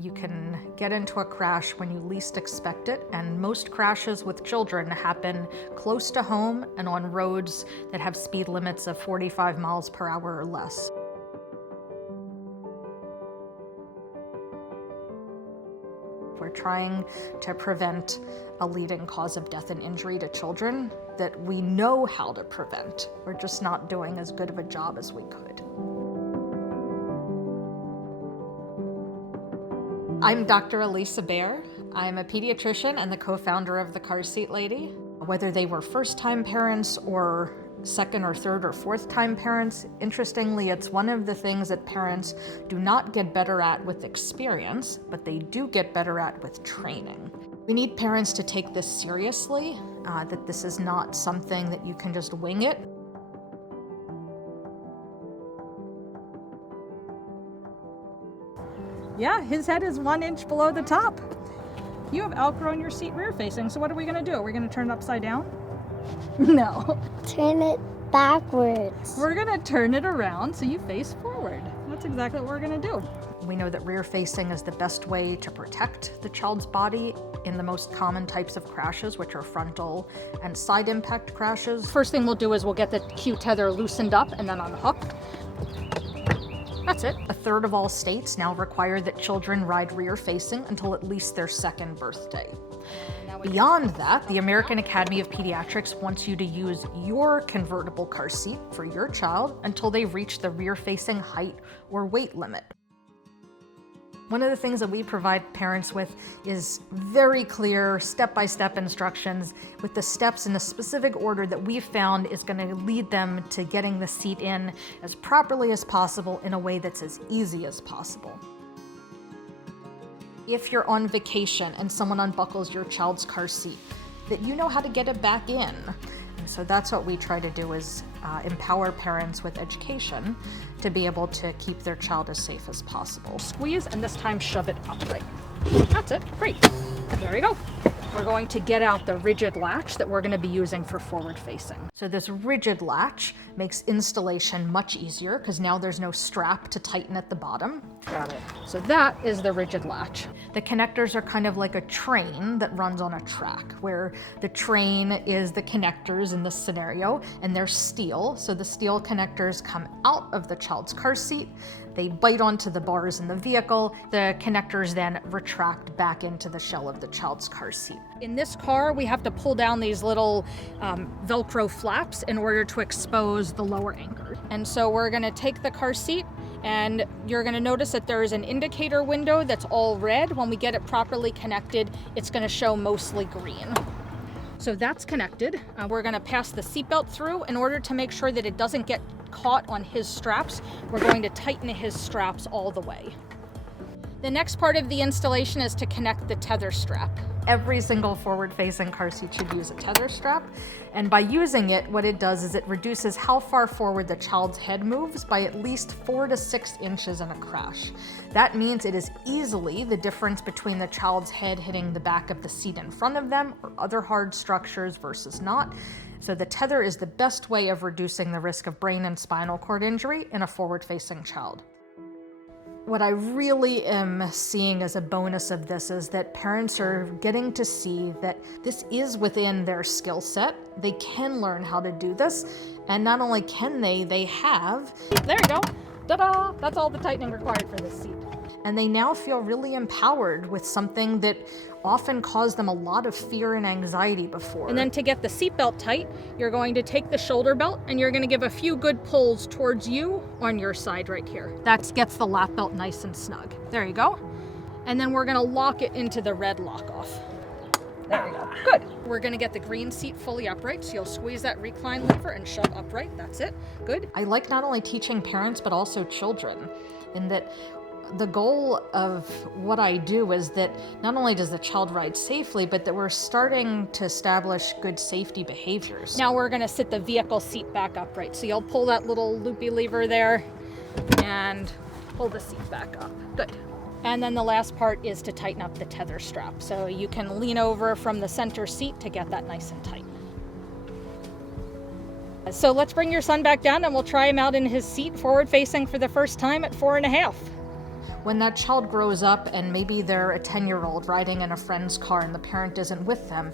You can get into a crash when you least expect it, and most crashes with children happen close to home and on roads that have speed limits of 45 miles per hour or less. We're trying to prevent a leading cause of death and injury to children that we know how to prevent. We're just not doing as good of a job as we could. I'm Dr. Elisa Baer. I'm a pediatrician and the co-founder of the Car Seat Lady. Whether they were first-time parents or second or third or fourth-time parents, interestingly, it's one of the things that parents do not get better at with experience, but they do get better at with training. We need parents to take this seriously, that this is not something that you can just wing it. Yeah, his head is 1 inch below the top. You have outgrown your seat rear facing, so what are we gonna do? Are we gonna turn it upside down? No. Turn it backwards. We're gonna turn it around so you face forward. That's exactly what we're gonna do. We know that rear facing is the best way to protect the child's body in the most common types of crashes, which are frontal and side impact crashes. First thing we'll do is we'll get the Q tether loosened up and then unhook. That's it. A third of all states now require that children ride rear facing until at least their second birthday. Beyond that, the American Academy of Pediatrics wants you to use your convertible car seat for your child until they reach the rear facing height or weight limit. One of the things that we provide parents with is very clear step-by-step instructions with the steps in the specific order that we've found is going to lead them to getting the seat in as properly as possible in a way that's as easy as possible. If you're on vacation and someone unbuckles your child's car seat, that you know how to get it back in. And so that's what we try to do, is empower parents with education to be able to keep their child as safe as possible. Squeeze and this time shove it upright. That's it, great. There we go. We're going to get out the rigid latch that we're going to be using for forward facing. So this rigid latch makes installation much easier because now there's no strap to tighten at the bottom. Got it. So that is the rigid latch. The connectors are kind of like a train that runs on a track, where the train is the connectors in this scenario, and they're steel. So the steel connectors come out of the child's car seat. They bite onto the bars in the vehicle. The connectors then retract back into the shell of the child's car seat. In this car, we have to pull down these little Velcro flaps in order to expose the lower anchor. And so we're gonna take the car seat, and you're gonna notice that there is an indicator window that's all red. When we get it properly connected, it's gonna show mostly green. So that's connected. We're gonna pass the seatbelt through. In order to make sure that it doesn't get caught on his straps, we're going to tighten his straps all the way. The next part of the installation is to connect the tether strap. Every single forward-facing car seat should use a tether strap, and by using it, what it does is it reduces how far forward the child's head moves by at least 4 to 6 inches in a crash. That means it is easily the difference between the child's head hitting the back of the seat in front of them or other hard structures versus not. So the tether is the best way of reducing the risk of brain and spinal cord injury in a forward-facing child. What I really am seeing as a bonus of this is that parents are getting to see that this is within their skill set. They can learn how to do this, and not only can they have. There you go. Ta-da! That's all the tightening required for this seat. And they now feel really empowered with something that often caused them a lot of fear and anxiety before. And then to get the seatbelt tight, you're going to take the shoulder belt and you're going to give a few good pulls towards you on your side right here. That gets the lap belt nice and snug. There you go. And then we're going to lock it into the red lock off. There we go. Good. We're going to get the green seat fully upright, so you'll squeeze that recline lever and shove upright. That's it. Good. I like not only teaching parents, but also children, in that the goal of what I do is that not only does the child ride safely, but that we're starting to establish good safety behaviors. Now we're going to sit the vehicle seat back upright. So you'll pull that little loopy lever there and pull the seat back up. Good. And then the last part is to tighten up the tether strap. So you can lean over from the center seat to get that nice and tight. So let's bring your son back down and we'll try him out in his seat forward facing for the first time at 4.5. When that child grows up and maybe they're a 10-year-old riding in a friend's car and the parent isn't with them,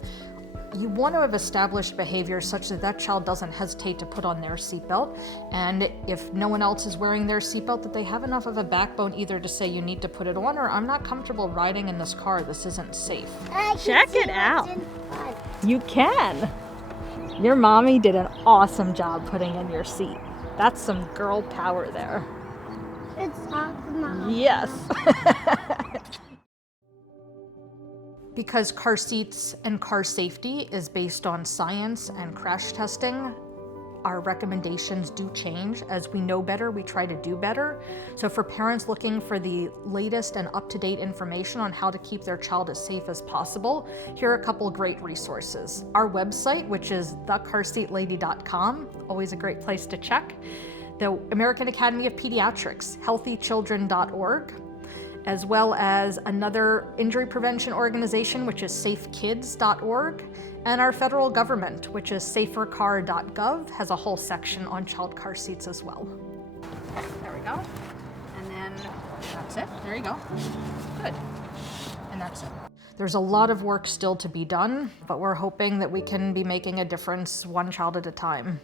you want to have established behavior such that that child doesn't hesitate to put on their seatbelt. And if no one else is wearing their seatbelt, that they have enough of a backbone either to say you need to put it on, or I'm not comfortable riding in this car, this isn't safe. Check it out. You can. Your mommy did an awesome job putting in your seat. That's some girl power there. It's awesome. Yes. Because car seats and car safety is based on science and crash testing, our recommendations do change. As we know better, we try to do better. So for parents looking for the latest and up-to-date information on how to keep their child as safe as possible, here are a couple great resources. Our website, which is thecarseatlady.com, always a great place to check. The American Academy of Pediatrics, healthychildren.org, as well as another injury prevention organization, which is safekids.org, and our federal government, which is safercar.gov, has a whole section on child car seats as well. There we go. And then that's it. There you go. Good. And that's it. There's a lot of work still to be done, but we're hoping that we can be making a difference one child at a time.